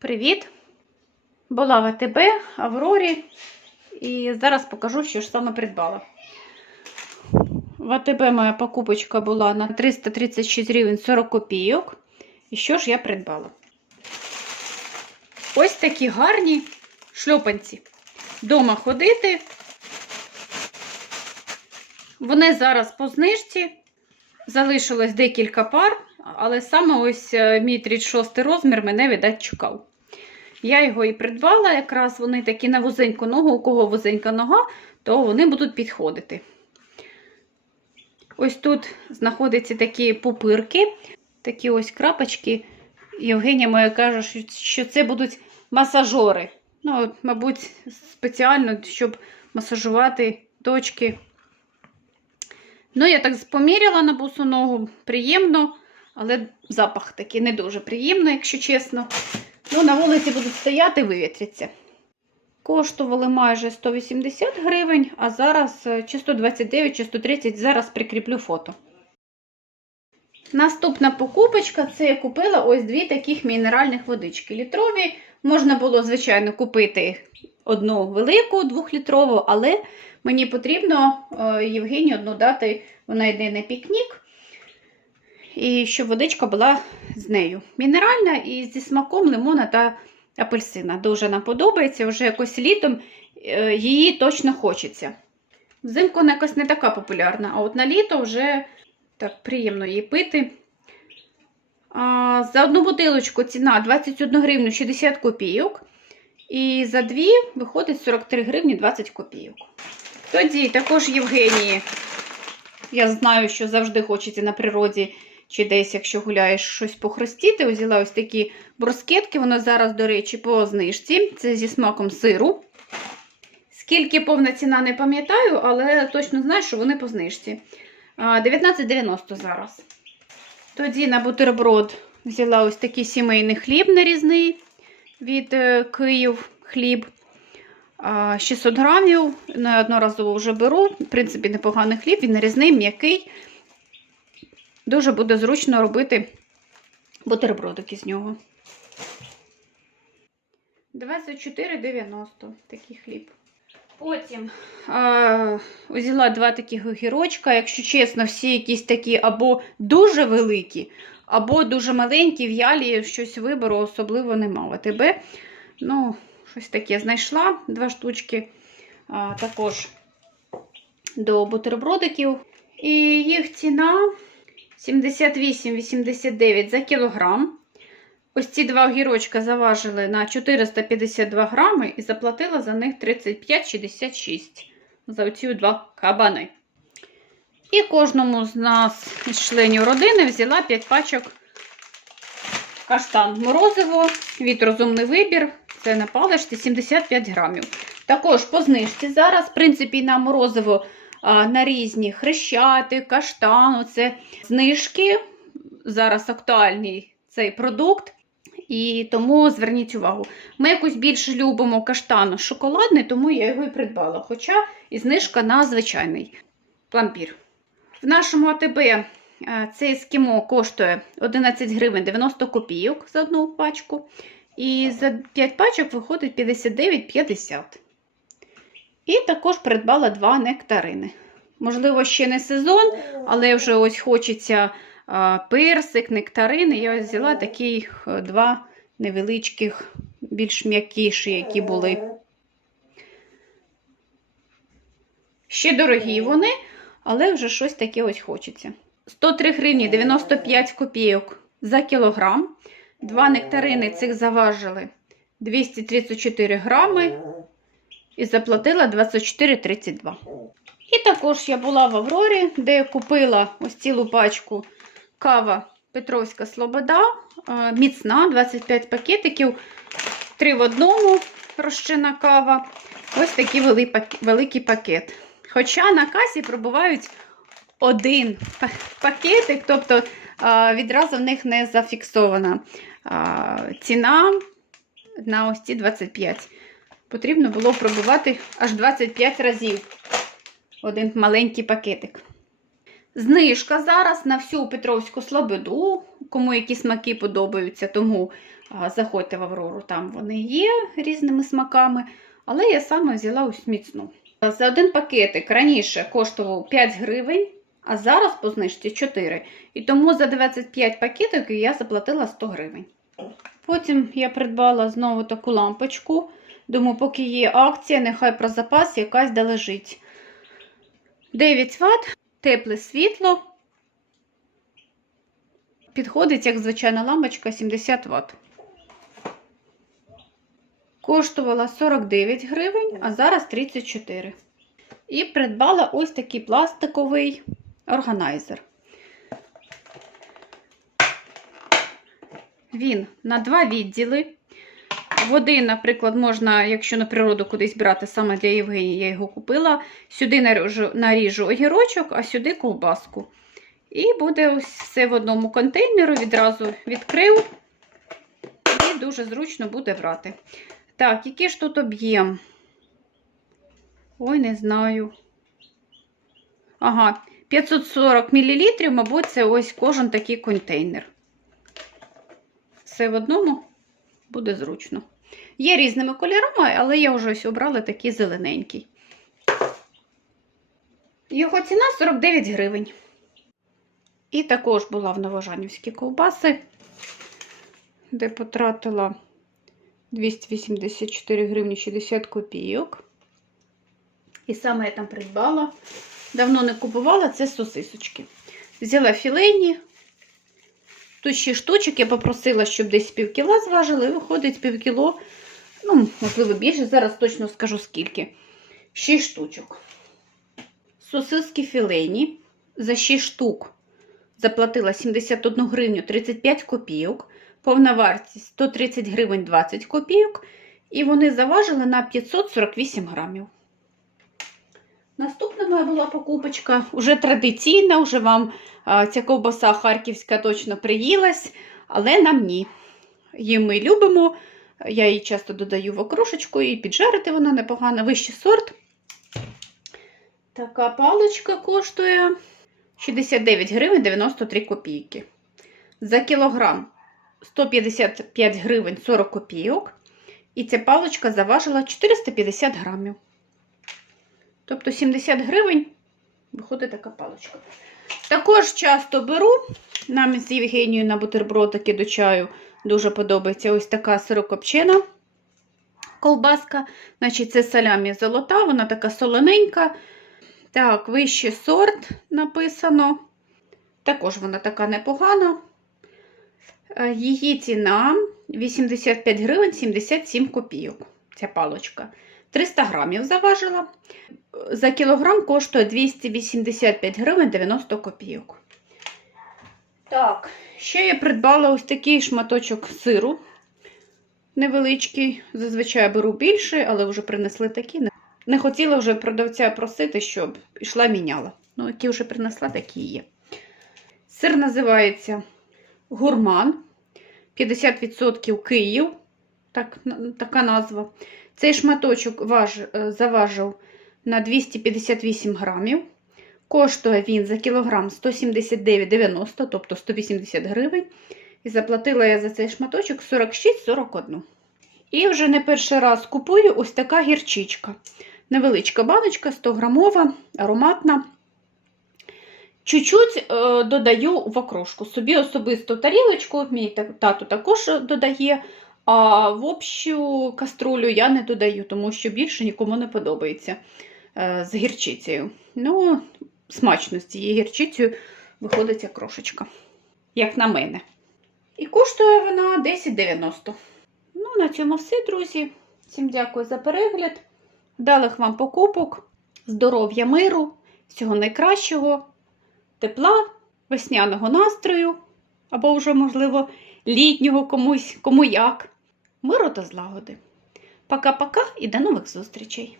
Привіт! Була в АТБ, Аврорі, і зараз покажу, що ж саме придбала. В АТБ моя покупочка була на 336 гривень 40 копійок. І що ж я придбала? Ось такі гарні шльопанці. Дома ходити. Вони зараз по знижці. Залишилось декілька пар, але саме ось е, мій 36 розмір мене, видать, чекав. Я його і придбала, якраз вони такі на вузеньку ногу, у кого вузенька нога, то вони будуть підходити. Ось тут знаходяться такі пупирки, такі ось крапочки. Євгенія моя каже, що- це будуть масажори. Ну, от, мабуть, спеціально, щоб масажувати точки. Ну, я так поміряла на босу ногу, приємно, але запах такий не дуже приємний, якщо чесно. Ну, на вулиці будуть стояти, вивітряться. Коштували майже 180 гривень, а зараз е, чи 129, чи 130, зараз прикріплю фото. Наступна покупочка це я купила ось дві таких мінеральних водички. Літрові. Можна було, звичайно, купити одну велику, двохлітрову, але мені потрібно е, Євгенії одну дати, вона йде на пікнік. І щоб водичка була з нею. Мінеральна і зі смаком лимона та апельсина. Дуже нам подобається, вже якось літом е, її точно хочеться. Взимку вона якось не така популярна, а от на літо вже так приємно її пити. А, за одну бутилочку ціна 21 гривню 60 копійок. І за дві виходить 43 гривні 20 копійок. Тоді також Євгенії. Я знаю, що завжди хочеться на природі чи десь, якщо гуляєш, щось похрустіти. Взяла ось такі брускетки. Воно зараз, до речі, по знижці. Це зі смаком сиру. Скільки повна ціна, не пам'ятаю, але точно знаю, що вони по знижці. 19,90 зараз. Тоді на бутерброд взяла ось такий сімейний хліб нарізний від е, Київ хліб. 600 грамів. Неодноразово вже беру. В принципі, непоганий хліб, він нарізний, м'який. Дуже буде зручно робити бутербродики з нього. 24,90 такий хліб. Потім а, взяла два таких огірочка. Якщо чесно, всі якісь такі або дуже великі, або дуже маленькі, в'ялі, щось вибору особливо нема. В АТБ. Ну, щось таке знайшла два штучки. А, також до бутербродиків. І їх ціна 78,89 за кілограм. Ось ці два огірочка заважили на 452 грами і заплатила за них 35,66 за оці два кабани. І кожному з нас, із членів родини, взяла 5 пачок каштан морозиво від розумний вибір. Це на паличці 75 грамів. Також по знижці зараз, в принципі, на морозиво на різні хрещати, каштан, оце знижки. Зараз актуальний цей продукт. І тому зверніть увагу. Ми якось більше любимо каштан шоколадний, тому я його і придбала. Хоча і знижка на звичайний плампір. В нашому АТБ е, цей ескімо коштує 11 гривень 90 копійок за одну пачку. І за 5 пачок виходить 59,50. І також придбала два нектарини. Можливо, ще не сезон, але вже ось хочеться персик, нектарини. Я ось взяла таких е, два невеличких, більш м'якіші, які були. Ще дорогі вони, але вже щось таке ось хочеться. 103 гривні 95 копійок за кілограм. Два нектарини цих заважили 234 грами і заплатила 24,32. І також я була в Аврорі, де я купила ось цілу пачку кава Петровська Слобода, е, міцна, 25 пакетиків, 3 в одному розчинна кава. Ось такий великий пакет. Хоча на касі пробувають один пакетик, тобто е, відразу в них не зафіксована е, ціна на ось ці 25. Потрібно було пробувати аж 25 разів один маленький пакетик. Знижка зараз на всю Петровську Слободу, кому які смаки подобаються, тому заходьте в Аврору, там вони є різними смаками. Але я саме взяла ось міцну. За один пакетик раніше коштував 5 гривень, а зараз по знижці 4. І тому за 25 пакетиків я заплатила 100 гривень. Потім я придбала знову таку лампочку. Думаю, поки є акція, нехай про запас якась де лежить. 9 Вт, тепле світло. Підходить, як звичайна лампочка 70 Вт. Коштувала 49 гривень, а зараз 34. І придбала ось такий пластиковий органайзер. Він на два відділи. В один, наприклад, можна, якщо на природу кудись брати, саме для Євгенії я його купила. Сюди наріжу, наріжу огірочок, а сюди ковбаску. І буде ось все в одному контейнеру, відразу відкрив, і дуже зручно буде брати. Так, який ж тут об'єм? Ой, не знаю. Ага, 540 мл, мабуть, це ось кожен такий контейнер. Все в одному буде зручно. Є різними кольорами, але я вже ось обрала такий зелененький. Його ціна 49 гривень. І також була в Новожанівській ковбаси, де потратила 284 гривні 60 копійок. І саме я там придбала. Давно не купувала це сосисочки. Взяла філейні. Тут ще штучок я попросила, щоб десь пів кіла зважили, і виходить пів кіло, ну, можливо, більше, зараз точно скажу скільки. 6 штучок. Сосиски філейні за 6 штук заплатила 71 гривню 35 копійок, повна вартість 130 гривень 20 копійок, і вони заважили на 548 грамів. Наступна моя була покупочка, уже традиційна, вже вам ця ковбаса харківська точно приїлась, але нам ні. Її ми любимо, я її часто додаю в окрошечку і піджарити вона непогано, вищий сорт. Така паличка коштує 69 гривень 93 копійки. За кілограм 155 гривень 40 копійок. І ця паличка заважила 450 грамів. Тобто 70 гривень виходить така паличка. Також часто беру, нам з Євгенією на бутербродики до чаю дуже подобається ось така сирокопчена колбаска. Значить, це салямі золота, вона така солоненька. Так, вищий сорт написано. Також вона така непогана. Е, Її ціна 85 гривень 77 копійок. Ця палочка. 300 грамів заважила. За кілограм коштує 285 гривень 90 копійок. Так, ще я придбала ось такий шматочок сиру. Невеличкий. Зазвичай беру більший, але вже принесли такі. Не хотіла вже продавця просити, щоб ішла міняла. Ну, які вже принесла, такі є. Сир називається гурман. 50% Київ. Так, така назва. Цей шматочок важ, е, заважив на 258 грамів. Коштує він за кілограм 179,90, тобто 180 гривень. І заплатила я за цей шматочок 46,41. І вже не перший раз купую ось така гірчичка. Невеличка баночка, 100 грамова, ароматна. Чуть-чуть е, додаю в окрошку. Собі особисто тарілочку, мій тато також додає, а в общу каструлю я не додаю, тому що більше нікому не подобається е, з гірчицею. Ну, смачно з цією гірчицею виходить окрошечка, як на мене. І коштує вона 10,90. Ну, на цьому все, друзі. Всім дякую за перегляд. Вдалих вам покупок, здоров'я, миру, всього найкращого, тепла, весняного настрою, або вже, можливо, літнього комусь, кому як. Миру та злагоди. Пока-пока і до нових зустрічей!